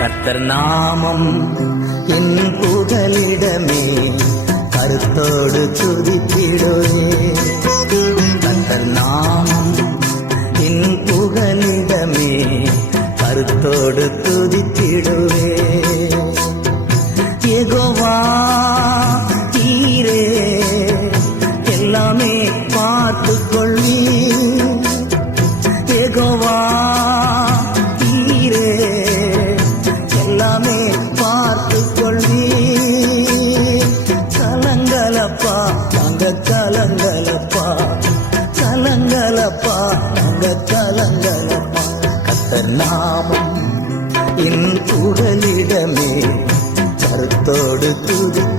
கர்த்தர் நாமம் என் புகலிடமே, கருத்தோடு துதித்திடுவே. கர்த்தர் நாமம் என் புகலிடமே, கருத்தோடு துதித்திடுவே. யெகோவா நீரே எல்லாமே பார்த்துக் கொள்ளி. யெகோவா நீரே எல்லாமே பார்த்துக் கொள்ளி. கலங்கலப்பா நாங்க கலங்கலப்பா, கலங்கலப்பா நாங்க கலங்கலப்பா. கர்த்தர் நாமம் என் புகலிடமே, கருத்தோடு துதி